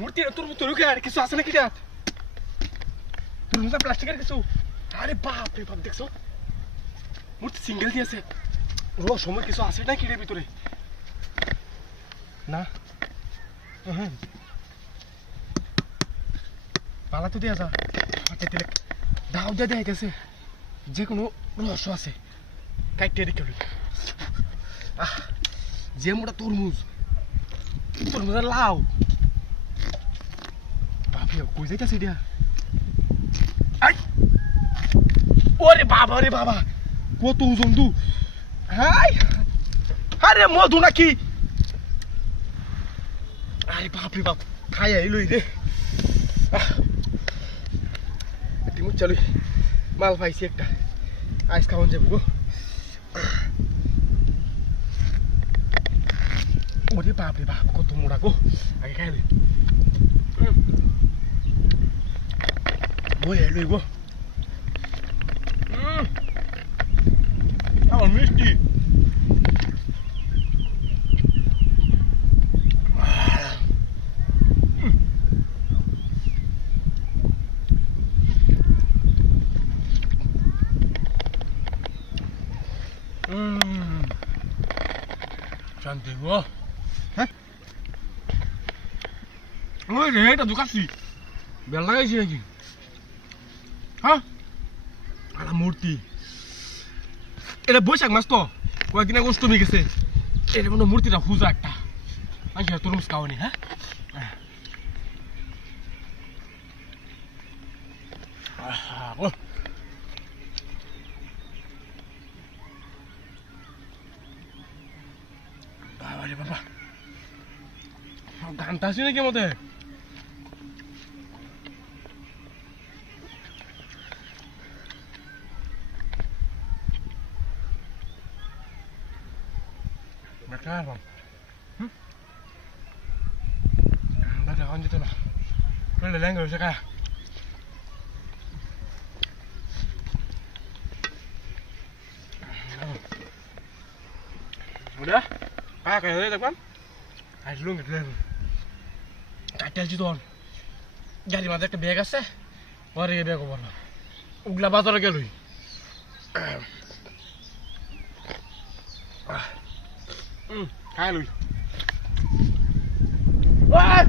মূর্তি তোর আর কিছু আছে নাকি রাত তোর মধ্যে প্লাস্টিকের কিছু আরে বাপ রে বাপ দেখছো মূর্তি সিঙ্গেল দিয়েছে সময় কিছু আছে নাকি রে ভিতরে না পালা তো দিয়া যা আচ্ছা দিলে দাও দিয়ে দেয়া গেছে যে কোনো রহস্য আছে কাইটে রেখে যে মোটা তরমুজের লাউ বাপরে কই যাইতাছে এটা ওরে বাবা কত ওজন দু হাই আরে মধু নাকি আরে বাপরে বাপ খাই আইলই রে দিমু চলো মাল পাইছি একটা আইস খাওয়ান যাবো গো ওরে বাপরে বাপ কত মোড়া গো আগে খাইলে বই এলই গো আমার মিষ্টি শান্তি গো হ্যাঁ ওই রে এটা দোকাছি বেল লাগাইছি নাকি হ্যাঁ আলা মূর্তি এটা বৈশাখ মাস তো কয়েকদিন আগে অষ্টমী গেছে এটা মনে মূর্তিটা হুজা একটা আচ্ছা তরমুজ খাওয়ানি হ্যাঁ বাবা রে বাবা গানটা আসি নাকি মতে Kan gitu lah. Lu leleng enggak usah kah? Udah? Kayaknya teman. Ayo dulu ngedelen. Ada aja tuh. Jadi mata ke beg আছে. Wari ke beg বলো. উগলা বাজারে গেলই। খাই লই। ওই!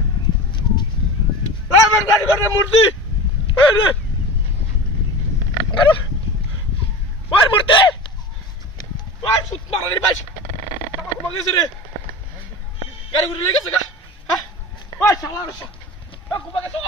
আমার গাড়ি করে মূর্তি এই রে আরে ওই মূর্তি ওই সুত মারানি বাইশ টাকা কমা গেছে রে গাড়ি করে লেগেছে গা হ্যাঁ ওই শালা রে কমা গেছে